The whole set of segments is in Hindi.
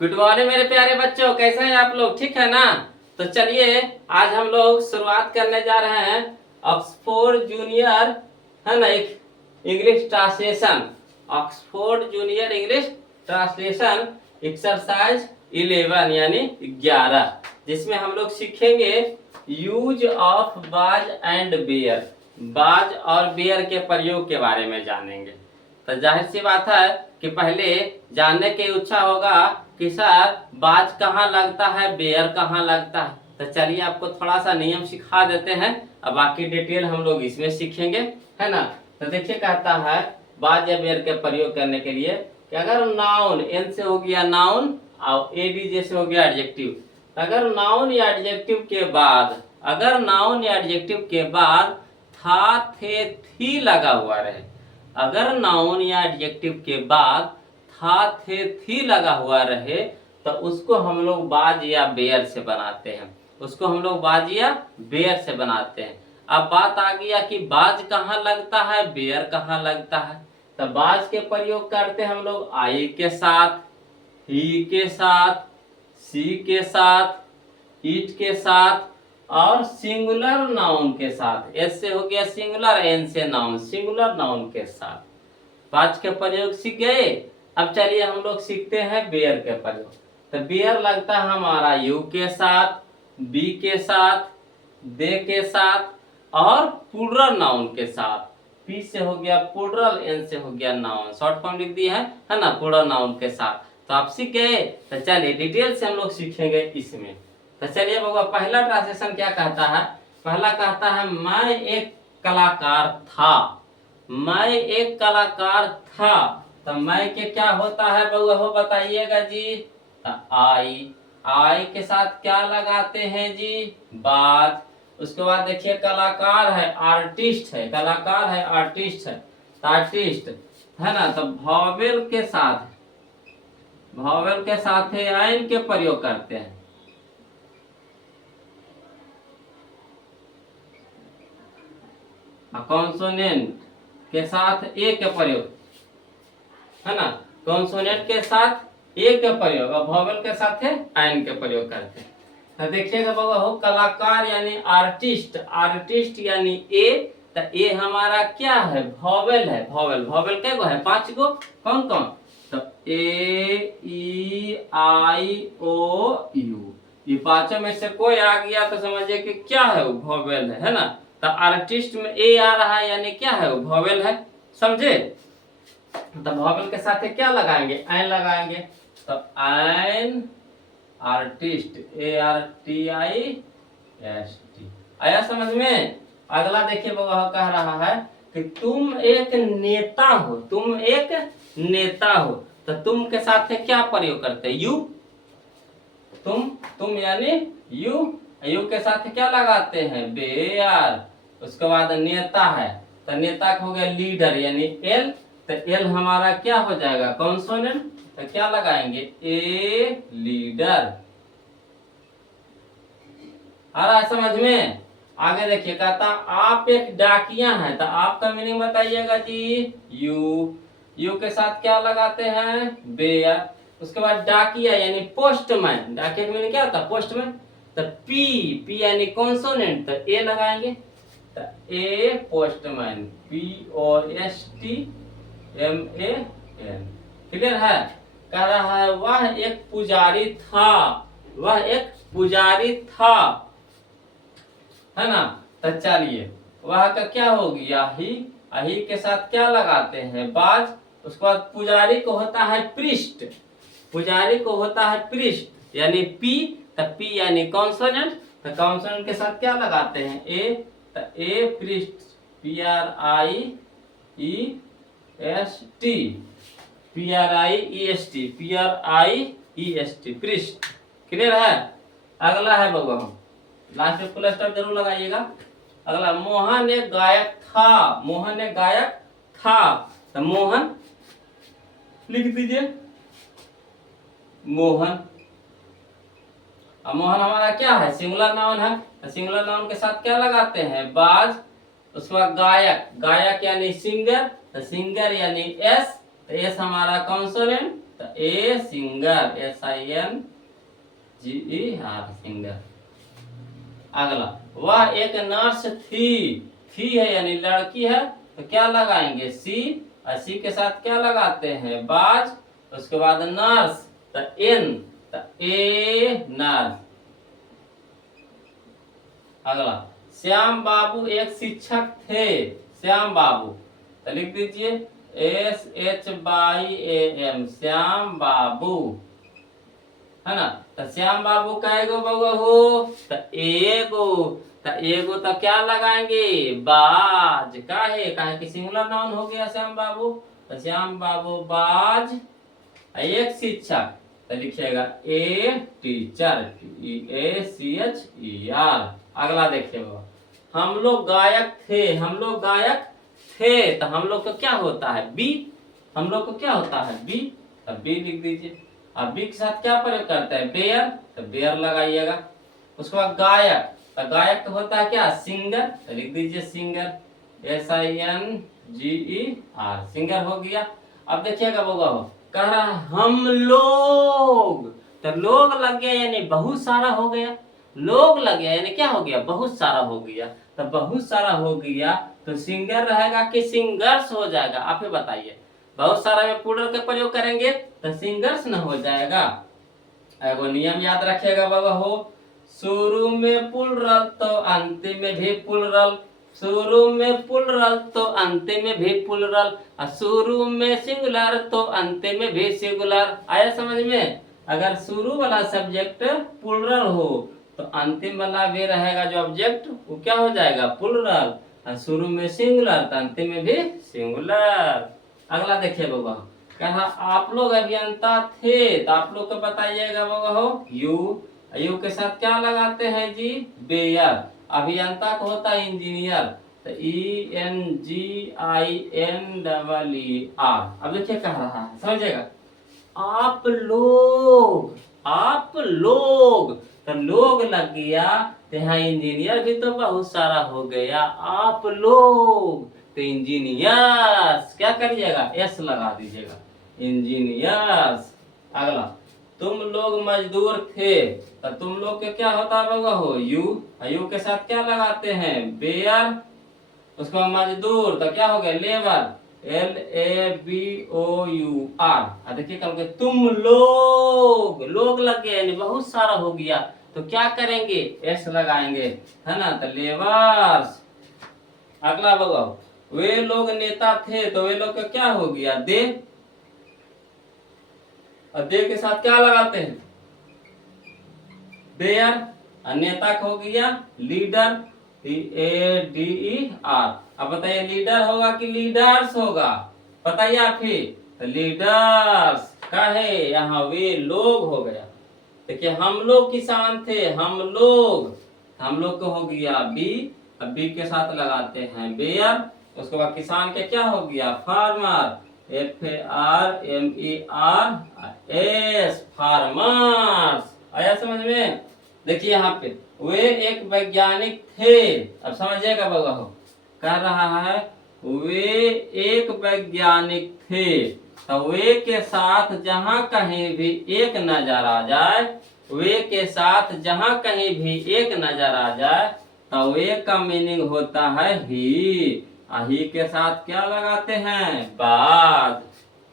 गुड मॉर्निंग मेरे प्यारे बच्चों, कैसे हैं आप लोग? ठीक है ना? तो चलिए आज हम लोग शुरुआत करने जा रहे हैं ऑक्सफोर्ड जूनियर, है ना, एक English translation. Oxford junior English translation exercise 11 यानी 11, जिसमें हम लोग सीखेंगे यूज ऑफ बाज एंड बेयर। बाज और बेयर के प्रयोग के बारे में जानेंगे। तो जाहिर सी बात है कि पहले जानने की इच्छा होगा कि सर बाज कहाँ लगता है, बेयर कहाँ लगता है। तो चलिए आपको थोड़ा सा नियम सिखा देते हैं, अब बाकी डिटेल हम लोग इसमें सीखेंगे, है ना। तो देखिए कहता है बाज या बेयर के प्रयोग करने के लिए कि अगर नाउन, एन से हो गया नाउन और एडी जैसे हो गया एडजेक्टिव, अगर नाउन या एडजेक्टिव के बाद, अगर नाउन या एडजेक्टिव के बाद था, थे, थी लगा हुआ रहे, अगर नाउन या एडजेक्टिव के बाद था, थे, थी लगा हुआ रहे, तो उसको हम लोग बाज या बेयर से बनाते हैं। उसको हम लोग बाज या बेयर से बनाते हैं। अब बात आ गया कि बाज कहाँ लगता है, बेयर कहाँ लगता है। तो बाज के प्रयोग करते हैं हम लोग आई के साथ, ही के साथ, सी के साथ, इट के साथ और सिंगुलर नाउन के साथ। एस से हो गया सिंगुलर, एन से नाउन, सिंगुलर नाउन के साथ बाज के प्रयोग सीख गए। अब चलिए हम लोग सीखते हैं बेयर के प्रयोग। तो बेयर लगता है हमारा यू के साथ, बी के साथ, दे के साथ और प्लूरल नाउन के साथ। पी से हो गया प्लूरल, एन से हो गया नाउन, शॉर्ट फॉर्म लिख दिया है ना, प्लूरल नाउन के साथ। तो आप सीख गए। तो चलिए डिटेल से हम लोग सीखेंगे इसमें। तो चलिए बाबा, पहला ट्रांसलेशन क्या कहता है? पहला कहता है मैं एक कलाकार था। मैं एक कलाकार था। तो मैं के क्या होता है बउआ हो बताइएगा जी? तो आई, आई के साथ क्या लगाते हैं जी? बाज। उसके बाद देखिए कलाकार है, आर्टिस्ट है, कलाकार है, आर्टिस्ट है, आर्टिस्ट है ना। तो वॉवेल के साथ, वॉवेल के साथ आइन के प्रयोग करते हैं। कॉन्सोनेंट के साथ ए के प्रयोग, है ना, कॉन्सोनेंट के साथ ए के प्रयोग और वॉवेल के साथ आइन के प्रयोग करते हैं। तो देखिएगा बाबा हो, कलाकार यानी आर्टिस्ट, आर्टिस्ट यानी ए। तो ए हमारा क्या है? वॉवेल है। वॉवेल, वॉवेल क्या है? 5 गो। कौन कौन? तो ए, ई, आई, ओ, यू, ये पांचों में से कोई आ गया तो समझिए कि क्या है? वो वॉवेल है ना। तो आर्टिस्ट में ए आ रहा है यानी क्या है? वो वॉवेल है, समझे। तो वॉवेल के साथ क्या लगाएंगे? एन लगाएंगे। तो an artist, A R T I S T. आया समझ में? अगला देखिए बाबा कह रहा है कि तुम एक नेता हो, तुम एक नेता हो। तो तुम के साथ क्या प्रयोग करते हैं? यू। तुम यानी यू, यू के साथ क्या लगाते हैं? बेयर। उसके बाद नेता है, तो नेता हो गया लीडर यानी एल। तो एल हमारा क्या हो जाएगा? कॉन्सोनेंट। तो क्या लगाएंगे? A leader. आ रहा है समझ में? आगे देखिए कहता आप एक डाकिया हैं। तो आपका मीनिंग बताइएगा जी? यू। यू के साथ क्या लगाते हैं? बेयर। उसके बाद डाकिया यानी पोस्टमैन। डाकिया का मीनिंग क्या होता है? पोस्टमैन। तो पी, पी यानी कॉन्सोनेंट, तो ए लगाएंगे। तो A postman, P O S T M A N. Clear है? कह रहा है वह एक पुजारी था, वह एक पुजारी था, है ना। तो चलिए वह का क्या हो गया? ही। ही के साथ क्या लगाते हैं? बाज। उसके बाद पुजारी को होता है प्रिस्ट, पुजारी को होता है प्रिस्ट यानी पी। तो पी यानी कॉन्सोनेंट। तो कॉन्सोनेंट के साथ क्या लगाते हैं? ए। तो a priest, P R I E S T, P R I E S T, P R I E S T, priest. Clear है? अगला है बाबा, लास्ट में फुल स्टॉप जरूर लगाइएगा। अगला मोहन एक गायक था, मोहन एक गायक था। तो मोहन लिख दीजिए, मोहन। अब मोहन हमारा क्या है? सिंगुलर नाउन है। तो सिंगुलर नाउन के साथ क्या लगाते हैं? बाज। उसके बाद गायक, गायक यानी सिंगर। तो सिंगर यानी एस। तो एस हमारा कॉन्सोनेंट। तो ए सिंगर, SINGER सिंगर। अगला, वह एक नर्स थी है यानी लड़की है, तो क्या लगाएंगे सी, और सी के साथ क्या लगाते हैं बाज, उसके बाद नर्स तो एन, तो ए नर्स। अगला, श्याम बाबू एक शिक्षक थे, श्याम बाबू, तो लिख दीजिए SHYAM श्याम बाबू, है ना। तो श्याम बाबू का एगो बउआ हो, तो एगो, तो एगो तो क्या लगाएंगे बाज, काहे कि सिंगुलर नाउन हो गया श्याम बाबू, तो श्याम बाबू बाज एक शिक्षक, तो लिखिएगा ए टीचर, TEACHER। अगला देखिए बाबा, हम लोग गायक थे, तो हम लोग को क्या होता है बी, हम लोग को क्या होता है बी, तो बी लिख दीजिए। अब बी के साथ क्या प्रयोग करते हैं बेयर, तो बेयर लगाइएगा। उसके बाद गायक, तो गायक तो होता है क्या सिंगर, तो लिख दीजिए सिंगर, SINGER सिंगर हो गया। अब देखिएगा बाबा कह रहा है हम लोग, तो लोग लग गया यानी बहुत सारा हो गया, लोग लग गया यानी क्या हो गया बहुत सारा हो गया, तो बहुत सारा हो गया तो सिंगर रहेगा कि सिंगर्स हो जाएगा, आप ही बताइए। बहुत सारा में प्लूरल का प्रयोग करेंगे तो सिंगर्स न हो जाएगा। एगो नियम याद रखिएगा बाबा हो, शुरू में प्लूरल तो अंतिम में भी प्लूरल, शुरू में प्लूरल तो अंतिम में भी प्लूरल, और शुरू में सिंगुलर तो अंतिम में भी सिंगुलर। आया समझ में। अगर शुरू वाला सब्जेक्ट प्लूरल हो तो अंतिम वाला भी रहेगा जो ऑब्जेक्ट वो क्या हो जाएगा प्लूरल, और शुरू में सिंगुलर तो अंतिम में भी सिंगुलर। अगला देखिए बाबा, कहा आप लोग अभियंता थे, तो आप लोग को बताइएगा बाबा हो यू के साथ क्या लगाते हैं जी बेयर, अभियंता को होता है इंजीनियर, तो ENGINER। अब देखिए कह रहा है समझिएगा, आप लोग तो लोग लग गया, तो यहाँ इंजीनियर भी तो बहुत सारा हो गया, आप लोग तो इंजीनियर्स क्या करिएगा एस लगा दीजिएगा इंजीनियर्स। अगला, तुम लोग मजदूर थे, तो तुम लोग के क्या होता है हो यू के साथ क्या लगाते हैं बेयर, उसके बाद मजदूर तो क्या हो गया लेबर, LABOUR। देखिए कल के तुम लोग लग गए यानी बहुत सारा हो गया, तो क्या करेंगे एस लगाएंगे, है ना, तो लेबर्स। अगला बगाओ, वे लोग नेता थे, तो वे लोग का क्या हो गया दे, और दे के साथ क्या लगाते हैं देयर, नेता का हो गया लीडर, LEADER। अब बताइए लीडर होगा कि लीडर्स होगा, बताइए आप ही, तो लीडर्स का है यहाँ वे लोग हो गया। देखिए हम लोग किसान थे, हम लोग को हो गया बी, अब बी के साथ लगाते हैं बेयर, उसके बाद किसान के क्या हो गया फार्मर, FARMERS फार्मर्स। आया समझ में। देखिए यहाँ पे वे एक वैज्ञानिक थे, अब समझिएगा बाबा हो, कह रहा है वे एक वैज्ञानिक थे, तो वे के साथ जहां कहीं भी एक नजर आ जाए, वे के साथ जहां कहीं भी एक नजर आ जाए, तो वे का मीनिंग होता है ही के साथ क्या लगाते हैं बाद।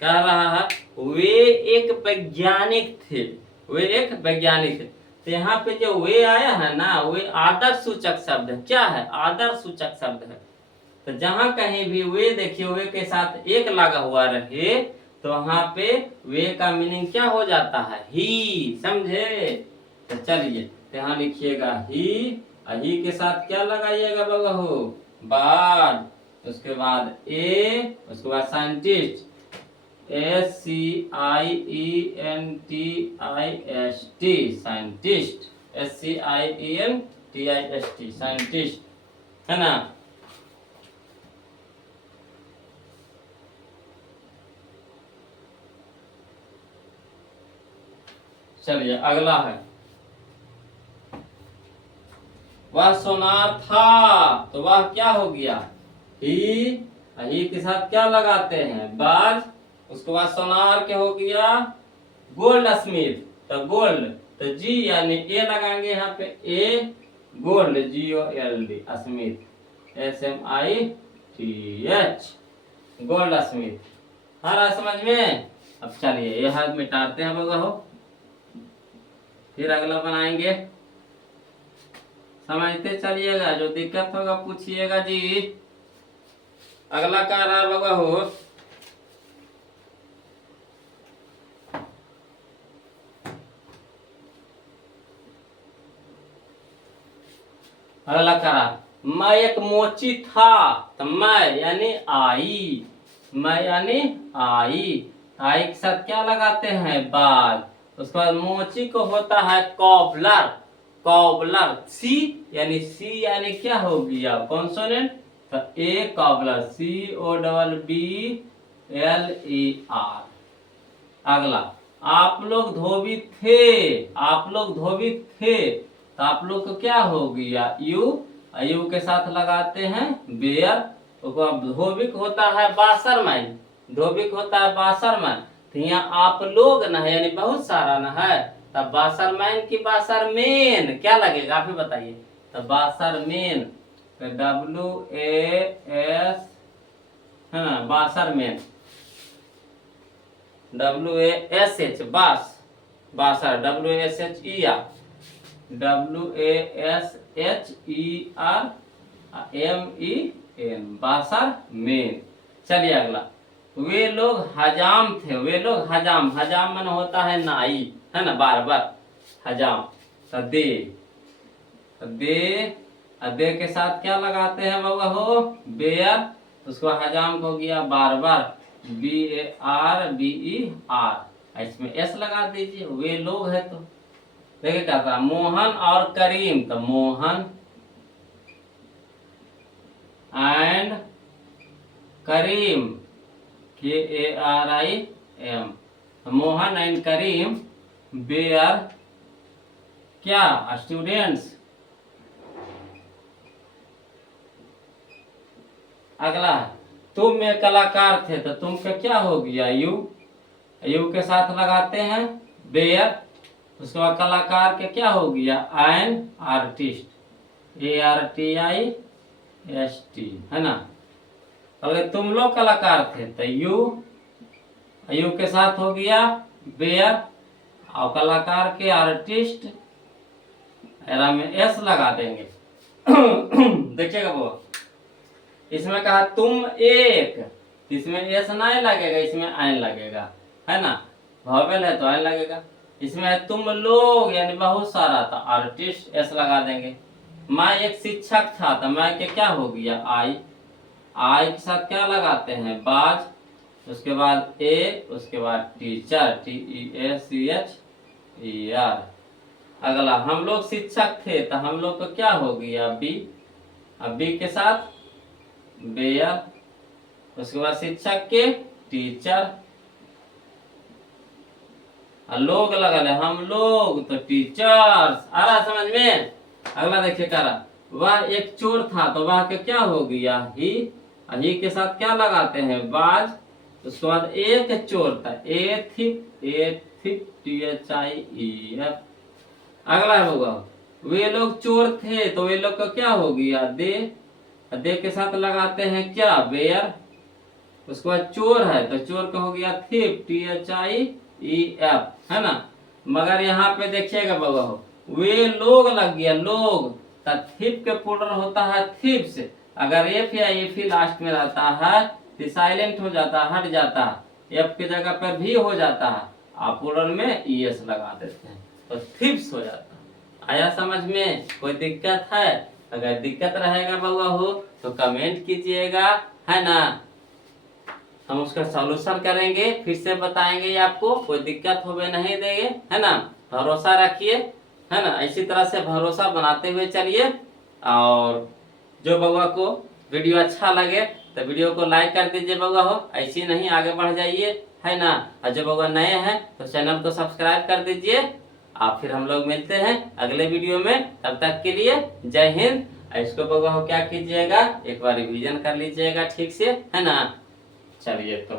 कह रहा है वे एक वैज्ञानिक थे, वे एक वैज्ञानिक थे, तो यहाँ पे जो वे आया है ना वे आदर्श सूचक शब्द है, क्या है आदर्श सूचक शब्द है, तो जहां कहीं भी वे देखिए वे के साथ एक लगा हुआ रहे तो वहां पे वे का मीनिंग क्या हो जाता है ही, समझे। तो चलिए यहाँ लिखिएगा ही के साथ क्या लगाइएगा बाबा हो बाद, उसके बाद ए, उसके बाद साइंटिस्ट SCIENTIST साइंटिस्ट, है ना। चलिए अगला है, वह सोनार था, तो वह क्या हो गया ही के साथ क्या लगाते हैं बाज, उसके बाद सोनार के हो गया गोल्ड स्मिथ, तो गोल्ड, तो जी यानी ए लगाएंगे यहाँ पे, a gold, GOLD, smith, SMITH, gold smith. आ रहा समझ में? अब चलिए ये हाथ मिटाते हैं बगा हो, फिर अगला बनाएंगे। समझते चलिएगा, जो दिक्कत होगा पूछिएगा जी। अगला क्या रहा बगा हो, अगला करा, मैं एक मोची था, तो मैं यानी आई, मैं यानी आई, आई के साथ क्या लगाते हैं, बाज। उसके बाद मोची को होता है कॉबलर, कॉबलर, सी यानी क्या हो गया, कॉन्सोनेंट, तो ए कॉबलर, COBBLER। अगला, आप लोग धोबी थे, आप लोग धोबी थे, तो आप लोग को क्या हो गया, यू के साथ लगाते हैं बेयर। धोबिक होता है बासरमैन, धोबिक होता है बासरमैन, तो यहाँ आप लोग न है यानी बहुत सारा न है, तब बासरमैन की बासरमेन क्या लगेगा आप ही बताइए, तो बासरमेन, तो WAS है ना, बासरमेन, WASH, बास, बासर, WASHERMEN, बासर मेन। चलिए अगला, वे लोग हजाम थे, वे लोग हजाम, हजाम मन होता है नाई, है ना, बार बार हजाम, तो दे, तो दे के साथ क्या लगाते हैं बाबा हो, बेयर, उसको हजाम को गया बार बार, BARBER, इसमें S लगा दीजिए, वे लोग है तो देखिए क्या था, मोहन और करीम, तो Mohan and Karim, KARIM, Mohan and Karim बेयर क्या, स्टूडेंट्स। अगला, तुम में कलाकार थे, तो तुम का क्या हो गया, यू के साथ लगाते हैं बेयर। उसके बाद कलाकार के क्या हो गया, एन आर्टिस्ट, ARTIST, है ना। अगर तुम लोग कलाकार थे, तो यू के साथ हो गया बेयर, और कलाकार के आर्टिस्ट एरा में S लगा देंगे। देखिएगा वो, इसमें कहा तुम एक, इसमें S नहीं लगेगा, इसमें आइन लगेगा, है ना, वॉवेल है तो आइन लगेगा। इसमें है तुम लोग यानी बहुत सारा था, आर्टिस्ट S लगा देंगे। मैं एक शिक्षक था, तो मैं के क्या हो गया, आई के साथ क्या लगाते हैं, बाज, उसके बाद ए, उसके बाद टीचर, TEACHER। अगला, हम लोग शिक्षक थे, तो हम लोग को क्या हो गया, बी, अब बी के साथ बेयर, उसके बाद शिक्षक के टीचर, लोग लगा ले, हम लोग तो टीचर्स। आ रहा समझ में? अगला देखिए करा, वह एक चोर था, तो वह के क्या हो गया, ही के साथ क्या लगाते हैं, बाज, उसके बाद एक चोर था, ए थिप, THIEF। अगला है होगा, वे लोग चोर थे, तो वे लोग का क्या हो गया, दे के साथ लगाते हैं क्या, बेयर। उसके बाद चोर है, तो चोर का हो गया थिप, THIEF, है ना। मगर यहाँ पे देखिएगा बाबा हो, वे लोग लग गया, लोग, तो थिप के प्लूरल होता है थिप्स। अगर एफ या एफ लास्ट में रहता है तो साइलेंट हो जाता है, हट जाता है, एफ की जगह पर भी हो जाता है, आप प्लूरल में ES लगा देते हैं, तो थिप्स हो जाता है। आया समझ में? कोई दिक्कत है? अगर दिक्कत रहेगा बाबा हो तो कमेंट कीजिएगा, है ना, हम उसका सॉल्यूशन करेंगे, फिर से बताएंगे आपको, कोई दिक्कत होवे नहीं देंगे, है ना। भरोसा रखिए, है ना, इसी तरह से भरोसा बनाते हुए चलिए। और जो बउआ को वीडियो अच्छा लगे तो वीडियो को लाइक कर दीजिए बउआ हो, ऐसे नहीं आगे बढ़ जाइए, है ना। और जो बउआ नए हैं तो चैनल को सब्सक्राइब कर दीजिए। आप फिर हम लोग मिलते हैं अगले वीडियो में, तब तक के लिए जय हिंद। इसको बउआ हो क्या कीजिएगा, एक बार रिवीजन कर लीजिएगा ठीक से, है ना। चलिए तो